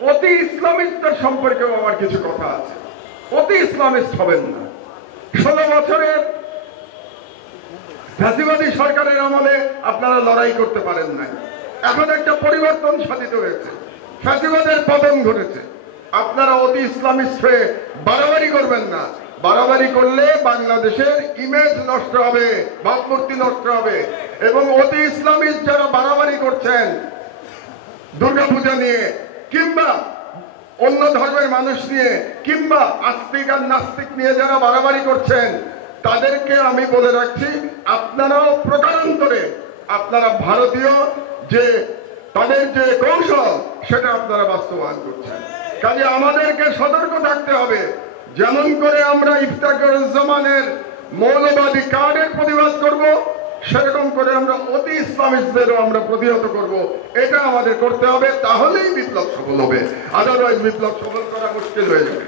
অতি ইসলামিস্টদের সম্পর্কেও আমার কিছু কথা আছে। অতি ইসলামিস্ট হবেন না। 16 বছরের ফ্যাসিবাদী সরকারের আমলে আপনারা লড়াই করতে পারেন নাই। এখন একটা পরিবর্তন সাধিত হয়েছে, ফ্যাসিবাদের পতন ঘটেছে। আপনারা অতি ইসলামিস্ট হয়ে বাড়াবাড়ি করবেন না। বাড়াবাড়ি করলে বাংলাদেশের ইমেজ নষ্ট হবে, ভাবমূর্তি নষ্ট হবে। এবং অতি ইসলামিস্ট যারা বাড়াবাড়ি করছেন দুর্গাপূজা নিয়ে, কিংবা অন্য ধর্মের মানুষ নিয়ে, কিংবা আস্তিক আর নাস্তিক নিয়ে যারা বাড়াবাড়ি করছেন, তাদেরকে আমি বলে রাখছি, আপনারাও প্রকারান্তরে আপনারা ভারতীয় যে তাদের যে কৌশল সেটা আপনারা বাস্তবায়ন করছেন। কাজে আমাদেরকে সতর্ক থাকতে হবে। যেমন করে আমরা ইফতেখারুজ্জামানের মৌলবাদী কার্ডের প্রতিবাদ করব, সেরকম করে আমরা অতি ইসলামিস্টদেরও আমরা প্রতিহত করব। এটা আমাদের করতে হবে, তাহলেই বিপ্লব সফল হবে। আদারওয়াইজ বিপ্লব সফল করা মুশকিল হয়ে যাবে।